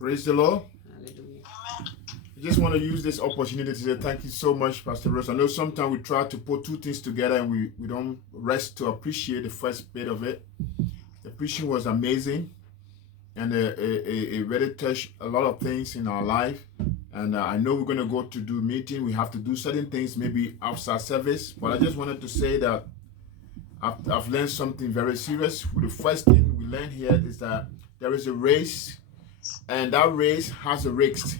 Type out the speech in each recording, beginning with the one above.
Praise the Lord. Hallelujah. I just want to use this opportunity to say thank you so much, Pastor Rose. I know sometimes we try to put two things together and we don't rest to appreciate the first bit of it. The preaching was amazing, and it really touched a lot of things in our life. And I know we're going to go to do meeting. We have to do certain things maybe outside service. But I just wanted to say that I've learned something very serious. The first thing we learned here is that there is a race, and that race has a risk.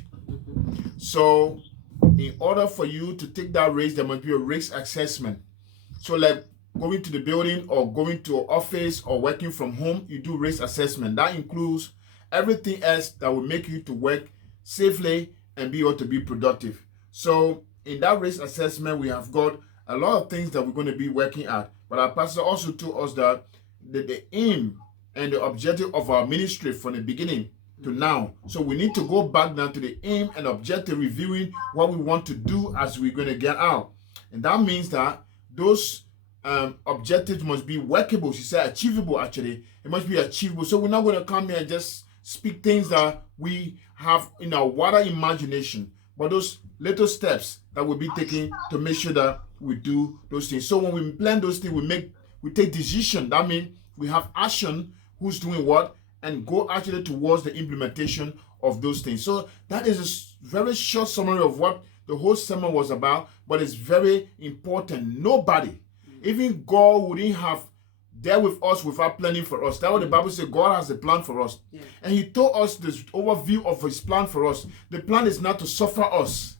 So in order for you to take that race, there must be a risk assessment. So like going to the building or going to an office or working from home, you do risk assessment. That includes everything else that will make you to work safely and be able to be productive. So in that risk assessment, we have got a lot of things that we're going to be working at. But our pastor also told us that the aim and the objective of our ministry from the beginning to now. So we need to go back now to the aim and objective, reviewing what we want to do as we're going to get out. And that means that those objectives must be workable. She said achievable, actually. It must be achievable. So we're not going to come here and just speak things that we have in our wider imagination, but those little steps that we'll be taking to make sure that we do those things. So when we plan those things, we take decision. That means we have action, who's doing what, and go actually towards the implementation of those things. So that is a very short summary of what the whole sermon was about, but it's very important. Nobody, even God, wouldn't have dealt with us without planning for us. That's what the Bible says. God has a plan for us. Yeah. And he told us this overview of his plan for us. The plan is not to suffer us.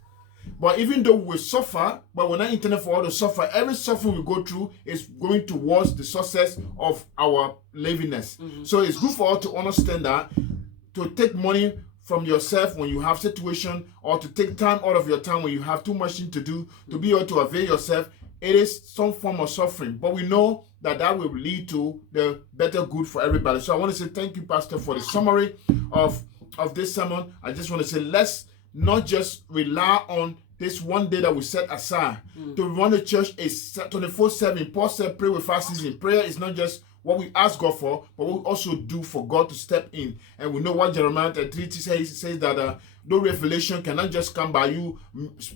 But even though we suffer, but we're not intended for all to suffer. Every suffering we go through is going towards the success of our livingness. So it's good for us to understand that, to take money from yourself when you have situation, or to take time out of your time when you have too much thing to do, to be able to avail yourself, it is some form of suffering. But we know that that will lead to the better good for everybody. So I want to say thank you, Pastor, for the summary of this sermon. I just want to say, let's not just rely on this one day that we set aside. To run the church is 24/7. Paul said, pray without ceasing. Prayer is not just what we ask God for, but what we also do for God to step in. And we know what Jeremiah 33 says that no revelation cannot just come by you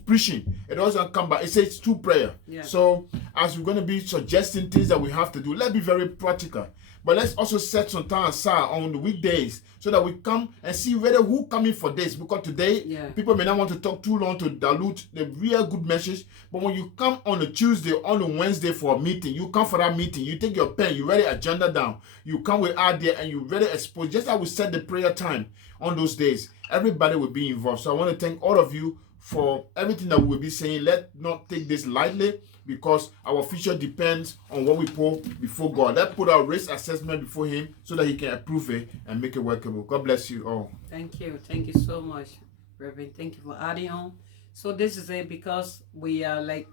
preaching. It doesn't come by, it says through prayer. Yeah. So as we're going to be suggesting things that we have to do, let's be very practical. But let's also set some time aside on the weekdays so that we come and see whether who coming for this. Because today, people may not want to talk too long to dilute the real good message. But when you come on a Tuesday, on a Wednesday for a meeting, you come for that meeting, you take your pen, you write the agenda down, you come with idea and you really expose. Just as we set the prayer time on those days, everybody will be involved. So I want to thank all of you for everything that we will be saying. Let's not take this lightly, because our future depends on what we put before God. Let's put our risk assessment before him so that he can approve it and make it workable. God bless you all. Thank you. Thank you so much, Reverend. Thank you for adding on. So this is it, because we are like